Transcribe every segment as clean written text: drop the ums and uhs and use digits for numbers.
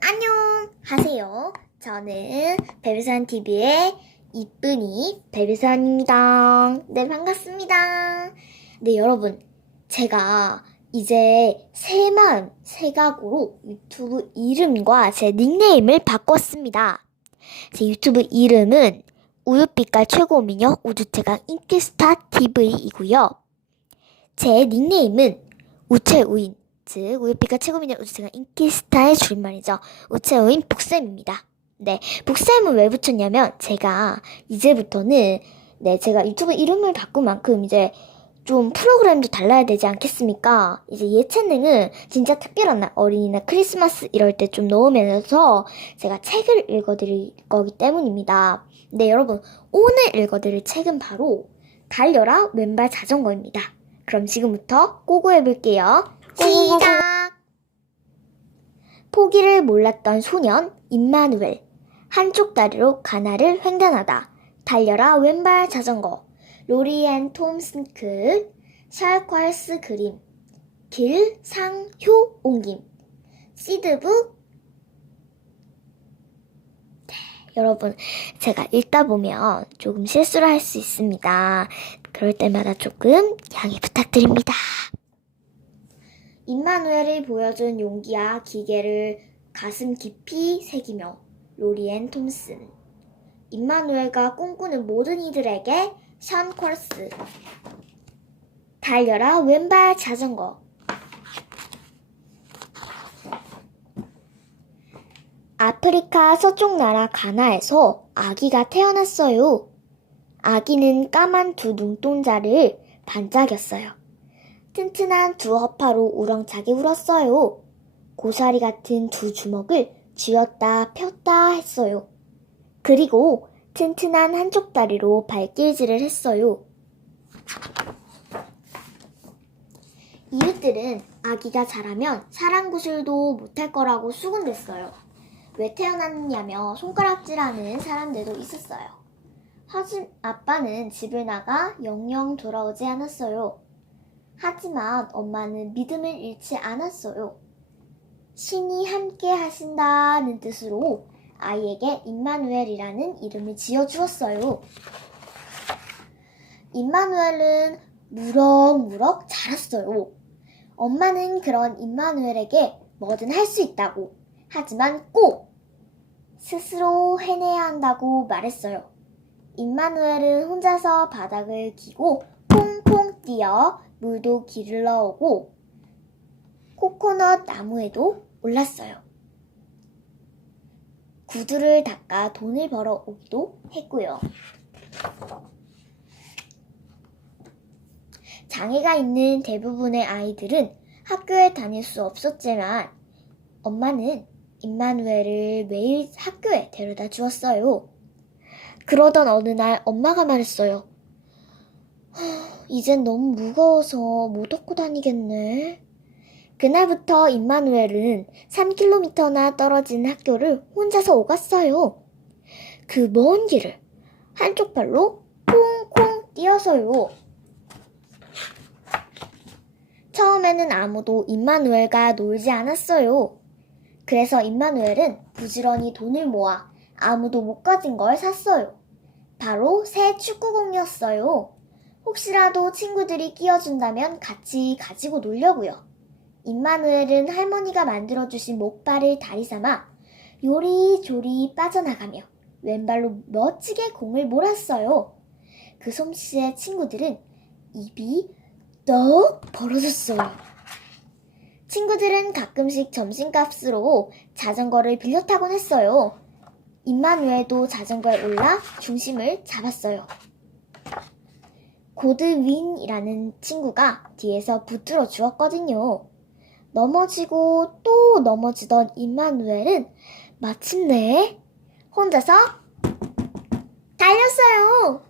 안녕하세요. 저는 베베산TV의 이쁜이 베베산입니다. 네, 반갑습니다. 네, 여러분. 제가 이제 새 각오로 유튜브 이름과 제 닉네임을 바꿨습니다. 제 유튜브 이름은 우유빛깔 최고미녀 우주체감 인기스타 TV이고요. 제 닉네임은 우체우인, 즉 우유빛깔 최고미녀 우주체감 인기스타의 줄임말이죠. 우체우인 복쌤입니다. 네, 복쌤은 왜 붙였냐면 제가 이제부터는 제가 유튜브 이름을 바꾼 만큼 이제 좀 프로그램도 달라야 되지 않겠습니까? 이제 예체능은 진짜 특별한 날, 어린이날, 크리스마스 이럴 때 좀 넣으면서 제가 책을 읽어드릴 거기 때문입니다. 네, 여러분, 오늘 읽어드릴 책은 바로 달려라 왼발 자전거입니다. 그럼 지금부터 고고해볼게요. 시작! 포기를 몰랐던 소년 임마누엘. 한쪽 다리로 가나를 횡단하다. 달려라 왼발 자전거. 로리앤 톰슨크, 샬퀄스 그림, 길상효 옮김, 시드북. 네, 여러분, 제가 읽다 보면 조금 실수를 할 수 있습니다. 그럴 때마다 조금 양해 부탁드립니다. 임마누엘이 보여준 용기와 기계를 가슴 깊이 새기며 로리앤 톰슨. 임마누엘과 꿈꾸는 모든 이들에게 션 퀄스. 달려라 왼발 자전거. 아프리카 서쪽 나라 가나에서 아기가 태어났어요. 아기는 까만 두 눈동자를 반짝였어요. 튼튼한 두 허파로 우렁차게 울었어요. 고사리 같은 두 주먹을 쥐었다 폈다 했어요. 그리고 튼튼한 한쪽 다리로 발길질을 했어요. 이웃들은 아기가 자라면 사랑구실도 못할 거라고 수군댔어요. 왜 태어났냐며 손가락질하는 사람들도 있었어요. 하지만 아빠는 집을 나가 영영 돌아오지 않았어요. 하지만 엄마는 믿음을 잃지 않았어요. 신이 함께 하신다는 뜻으로 아이에게 임마누엘이라는 이름을 지어주었어요. 임마누엘은 무럭무럭 자랐어요. 엄마는 그런 임마누엘에게 뭐든 할 수 있다고, 하지만 꼭 스스로 해내야 한다고 말했어요. 임마누엘은 혼자서 바닥을 기고 퐁퐁 뛰어 물도 길러오고 코코넛 나무에도 올랐어요. 구두를 닦아 돈을 벌어 오기도 했고요. 장애가 있는 대부분의 아이들은 학교에 다닐 수 없었지만 엄마는 임마누엘을 매일 학교에 데려다 주었어요. 그러던 어느 날 엄마가 말했어요. 이젠 너무 무거워서 못 얻고 다니겠네. 그날부터 임마누엘은 3km나 떨어진 학교를 혼자서 오갔어요. 그 먼 길을 한쪽 발로 콩콩 뛰어서요. 처음에는 아무도 임마누엘과 놀지 않았어요. 그래서 임마누엘은 부지런히 돈을 모아 아무도 못 가진 걸 샀어요. 바로 새 축구공이었어요. 혹시라도 친구들이 끼워준다면 같이 가지고 놀려고요. 임마누엘은 할머니가 만들어주신 목발을 다리 삼아 요리조리 빠져나가며 왼발로 멋지게 공을 몰았어요. 그 솜씨에 친구들은 입이 떡 벌어졌어요. 친구들은 가끔씩 점심값으로 자전거를 빌려 타곤 했어요. 임마누엘도 자전거에 올라 중심을 잡았어요. 고드윈이라는 친구가 뒤에서 붙들어 주었거든요. 넘어지고 또 넘어지던 임마누엘은 마침내 혼자서 달렸어요.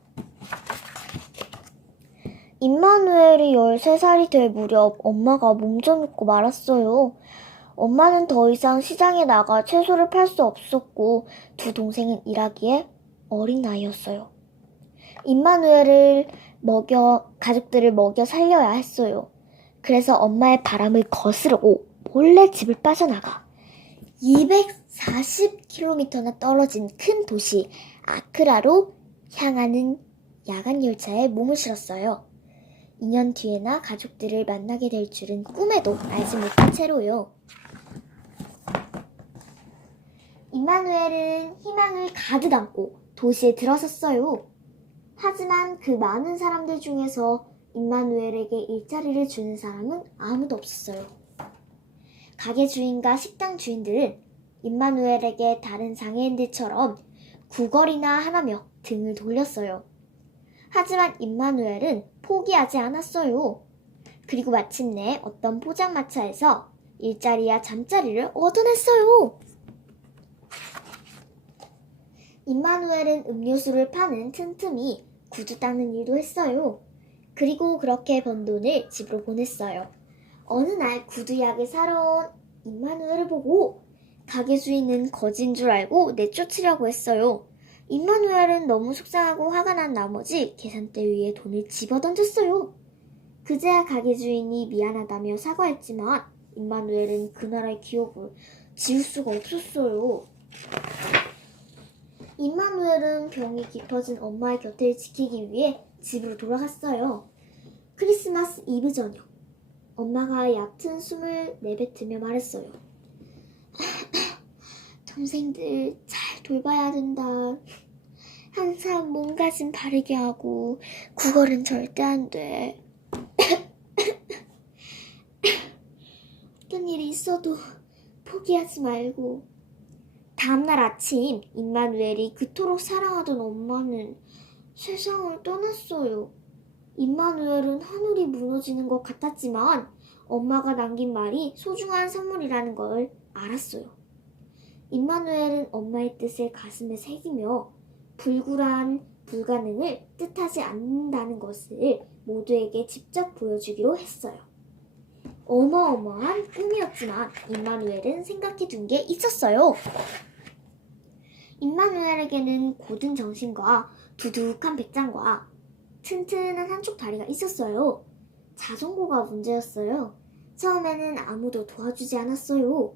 임마누엘이 13살이 될 무렵 엄마가 몸져눕고 말았어요. 엄마는 더 이상 시장에 나가 채소를 팔 수 없었고 두 동생은 일하기에 어린 나이였어요. 임마누엘을 가족들을 먹여 살려야 했어요. 그래서 엄마의 바람을 거스르고 몰래 집을 빠져나가 240km나 떨어진 큰 도시 아크라로 향하는 야간 열차에 몸을 실었어요. 2년 뒤에나 가족들을 만나게 될 줄은 꿈에도 알지 못한 채로요. 임마누엘은 희망을 가득 안고 도시에 들어섰어요. 하지만 그 많은 사람들 중에서 임마누엘에게 일자리를 주는 사람은 아무도 없었어요. 가게 주인과 식당 주인들은 임마누엘에게 다른 장애인들처럼 구걸이나 하라며 등을 돌렸어요. 하지만 임마누엘은 포기하지 않았어요. 그리고 마침내 어떤 포장마차에서 일자리와 잠자리를 얻어냈어요. 임마누엘은 음료수를 파는 틈틈이 구두 닦는 일도 했어요. 그리고 그렇게 번 돈을 집으로 보냈어요. 어느 날 구두약을 사러 온 임마누엘을 보고 가게 주인은 거진 줄 알고 내쫓으려고 했어요. 임마누엘은 너무 속상하고 화가 난 나머지 계산대 위에 돈을 집어던졌어요. 그제야 가게 주인이 미안하다며 사과했지만 임마누엘은 그날의 기억을 지울 수가 없었어요. 임마누엘은 병이 깊어진 엄마의 곁을 지키기 위해 집으로 돌아갔어요. 크리스마스 이브 저녁, 엄마가 얕은 숨을 내뱉으며 말했어요. 동생들 잘 돌봐야 된다. 항상 몸가짐 바르게 하고 구걸은 절대 안 돼. 어떤 일이 있어도 포기하지 말고. 다음날 아침 임마누엘이 그토록 사랑하던 엄마는 세상을 떠났어요. 임마누엘은 하늘이 무너지는 것 같았지만 엄마가 남긴 말이 소중한 선물이라는 걸 알았어요. 임마누엘은 엄마의 뜻을 가슴에 새기며 불가능을 뜻하지 않는다는 것을 모두에게 직접 보여주기로 했어요. 어마어마한 꿈이었지만 임마누엘은 생각해둔 게 있었어요. 임마누엘에게는 고든 정신과 두둑한 백장과 튼튼한 한쪽 다리가 있었어요. 자전거가 문제였어요. 처음에는 아무도 도와주지 않았어요.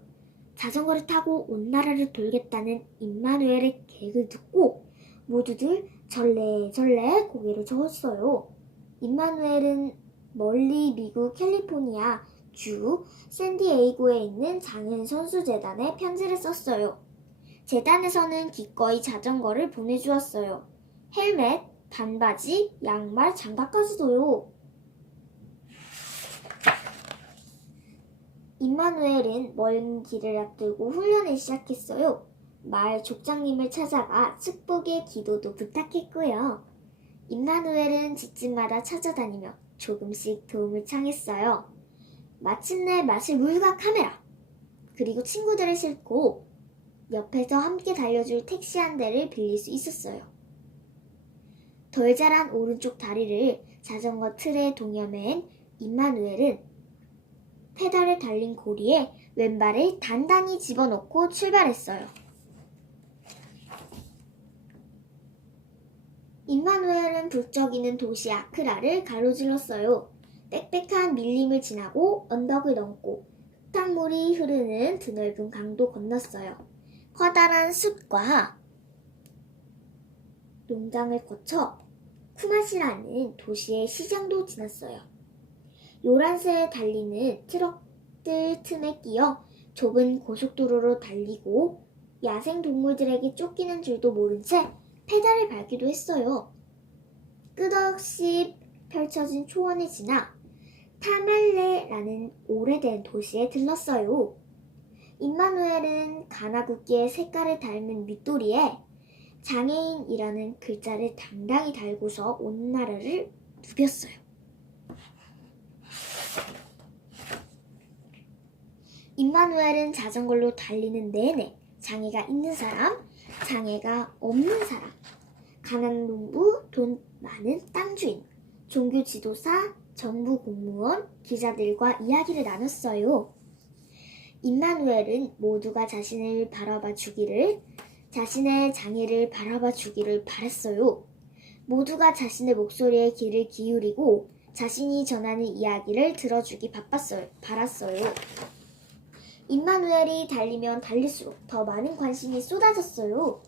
자전거를 타고 온 나라를 돌겠다는 임마누엘의 계획을 듣고 모두들 절레절레 고개를 저었어요. 임마누엘은 멀리 미국 캘리포니아 주 샌디에이고에 있는 장애인 선수재단에 편지를 썼어요. 재단에서는 기꺼이 자전거를 보내주었어요. 헬멧, 반바지, 양말, 장갑까지도요. 임마누엘은 먼 길을 앞두고 훈련을 시작했어요. 마을 족장님을 찾아가 축복의 기도도 부탁했고요. 임마누엘은 집집마다 찾아다니며 조금씩 도움을 청했어요. 마침내 마실 물과 카메라, 그리고 친구들을 싣고 옆에서 함께 달려줄 택시 한 대를 빌릴 수 있었어요. 덜 자란 오른쪽 다리를 자전거 틀에 동여맨 임마누엘은 페달을 달린 고리에 왼발을 단단히 집어넣고 출발했어요. 임마누엘은 북적이는 도시 아크라를 가로질렀어요. 빽빽한 밀림을 지나고 언덕을 넘고 흙탕물이 흐르는 드넓은 강도 건넜어요. 커다란 숲과 농장을 거쳐 쿠마시라는 도시의 시장도 지났어요. 요란스에 달리는 트럭들 틈에 끼어 좁은 고속도로로 달리고 야생동물들에게 쫓기는 줄도 모른 채 페달을 밟기도 했어요. 끝없이 펼쳐진 초원을 지나 타말레라는 오래된 도시에 들렀어요. 임마누엘은 가나국기의 색깔을 닮은 밑도리에 장애인이라는 글자를 당당히 달고서 온 나라를 누볐어요. 임마누엘은 자전거로 달리는 내내 장애가 있는 사람, 장애가 없는 사람, 가난한 농부, 돈 많은 땅 주인, 종교 지도사, 정부 공무원, 기자들과 이야기를 나눴어요. 임마누엘은 모두가 자신의 장애를 바라봐 주기를 바랐어요. 모두가 자신의 목소리에 귀를 기울이고 자신이 전하는 이야기를 들어주기 바랐어요. 임마누엘이 달리면 달릴수록 더 많은 관심이 쏟아졌어요.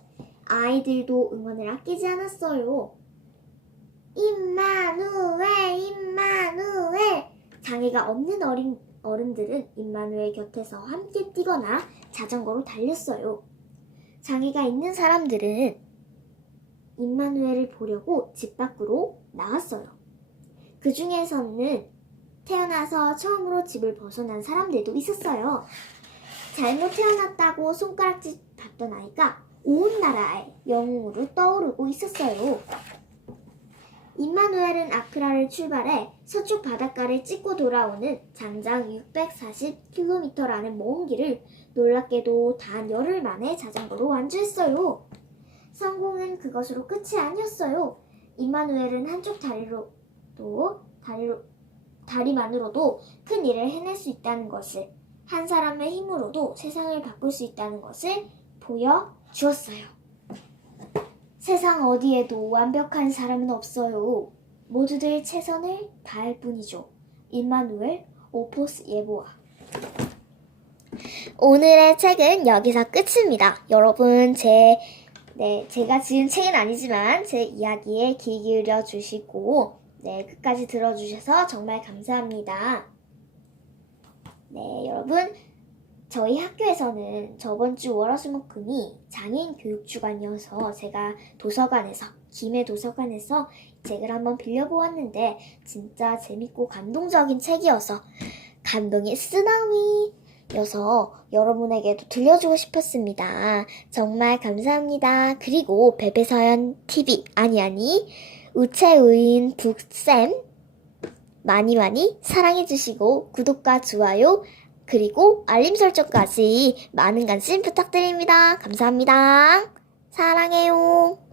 아이들도 응원을 아끼지 않았어요. 임마누엘, 임마누엘! 장애가 없는 어른들은 임마누엘 곁에서 함께 뛰거나 자전거로 달렸어요. 장애가 있는 사람들은 임마누엘을 보려고 집 밖으로 나왔어요. 그 중에서는 태어나서 처음으로 집을 벗어난 사람들도 있었어요. 잘못 태어났다고 손가락질 받던 아이가 온 나라의 영웅으로 떠오르고 있었어요. 임마누엘은 아크라를 출발해 서쪽 바닷가를 찍고 돌아오는 장장 640km라는 먼 길을 놀랍게도 단 열흘 만에 자전거로 완주했어요. 성공은 그것으로 끝이 아니었어요. 임마누엘은 한쪽 다리만으로도 큰 일을 해낼 수 있다는 것을, 한 사람의 힘으로도 세상을 바꿀 수 있다는 것을 보여주었어요. 세상 어디에도 완벽한 사람은 없어요. 모두들 최선을 다할 뿐이죠. 임마누엘 오포스 예보아. 오늘의 책은 여기서 끝입니다. 여러분 제가 지은 책은 아니지만 제 이야기에 귀 기울여 주시고 끝까지 들어주셔서 정말 감사합니다. 여러분, 저희 학교에서는 저번 주 월화수목금이 장애인 교육주간이어서 제가 김해 도서관에서 책을 한번 빌려보았는데 진짜 재밌고 감동적인 책이어서 감동의 쓰나미여서 여러분에게도 들려주고 싶었습니다. 정말 감사합니다. 그리고 베베서연TV 우체의인 북쌤 많이 사랑해주시고 구독과 좋아요 그리고 알림 설정까지 많은 관심 부탁드립니다. 감사합니다. 사랑해요.